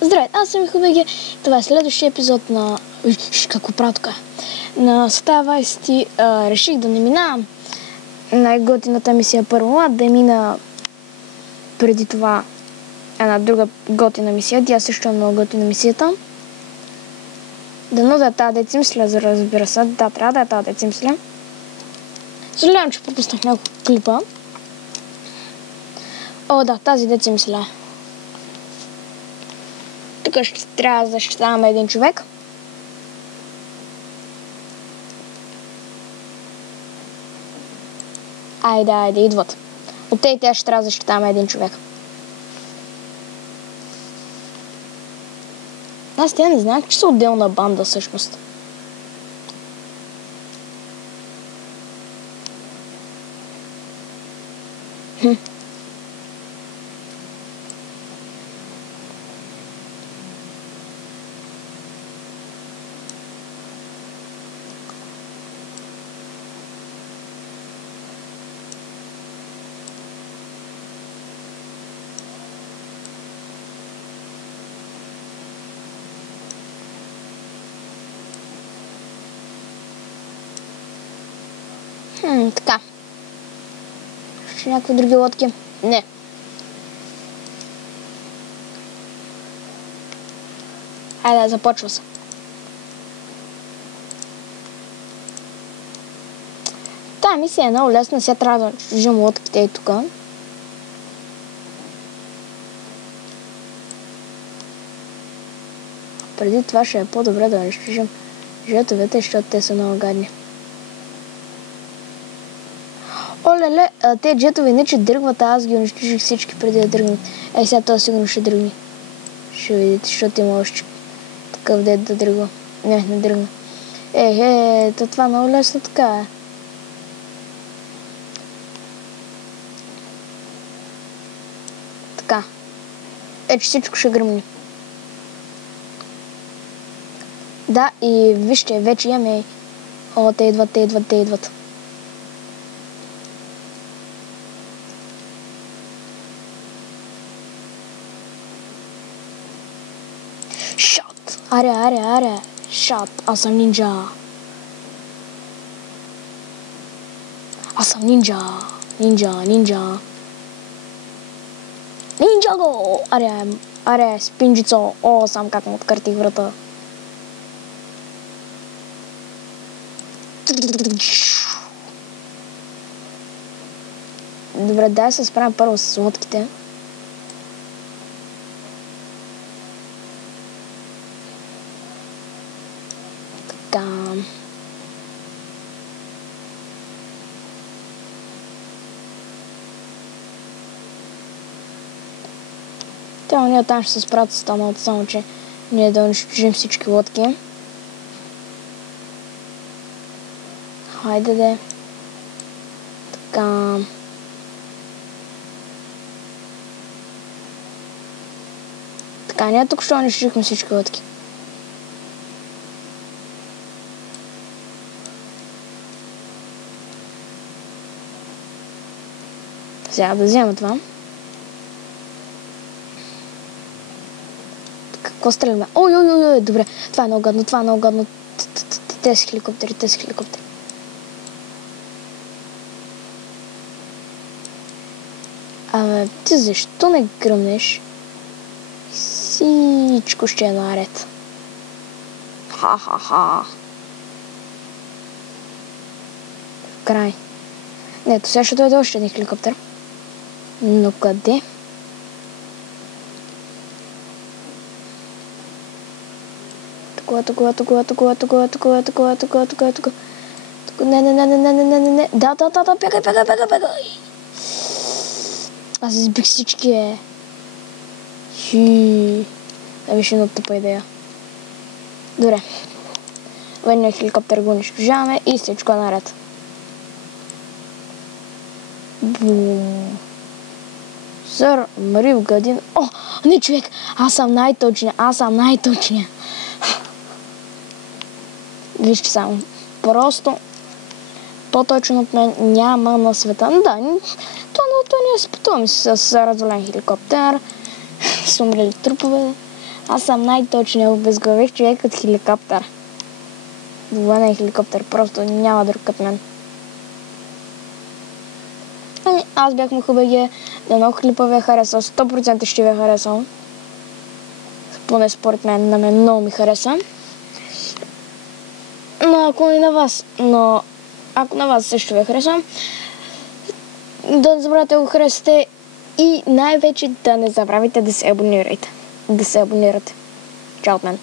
Здравейте, аз съм Хубеги. Това е следващия епизод на... Какво правя тук? На Света Вайсити. Реших да не минавам най-готината мисия първо, а да мина преди това една друга готина мисия. Тя също е много готина мисията. Дано да е тази децимсля, разбира се. Да, трябва да е тази децимсля. Съжалявам, че пропуснах няколко клипа. О, да, тази децимсля. Тук ще трябва да защитаваме един човек. Айде, идват. От тя ще трябва да защитаваме един човек. Аз тя не знаех, че са отделна банда всъщност. Така. Ще някакви други лодки? Не. Хайде, започва се. Тая мисия е много лесна, сега трябва да чужим лодките и тук. Преди това ще е по-добре да разчужим жетовете, защото те са много гадни. Оле, те джетове не че дръгват, а аз ги унищожих всички преди да дръгнат. Сега това сигурно ще дръгне. Ще видите, защото има още такъв дед да дръгва. Не дръгна. Това много лесно така е. Така. Че всичко ще гръмне. Да, и вижте, вече имаме... О, те идват. Шот! Аре! Шот! Аз съм нинджа! Нинджа го! Аре, спинджицо! О, сам как му откъртих врата. Добре, дай се справим първо с лодките. Така. Ние там ще се справят с останалото, само че ние да унищожим всички лодки. Хайде де. Така. Така, ние тук ще унищожихме всички лодки. Сега да взема това. Какво стреляме? Ой, добре. Това е много гадно. Тези хеликоптери. Абе, ти защо не гръмнеш? Всичко ще е наред. Ха. Край. Не, то сега ще дойде още един хеликоптер. Но къде? Тук. Не. Да, бегай. Аз избих всички, Това беше много тъпа идея. Добре. Военния хеликоптер го унищожаваме и всичко е наред. Бум. Сър Марив Гадин. О, не човек! Аз съм най-точния. Вижте само. Просто по-точно от мен няма на света. Да, то ние се пътуваме с развален хеликоптер, с умрели трупове. Аз съм най-точният обезглавих човек от хеликоптер. Това не е хеликоптер, просто няма друг като мен. Аз бях МХБГ, да много клипа ви е харесал, 100% ще ви е харесал. Поне според мен, на мен много ми хареса. Ако на вас също ви е харесал, да не забравяйте да го харесате и най-вече да не забравяйте да се абонирате. Чао от мен!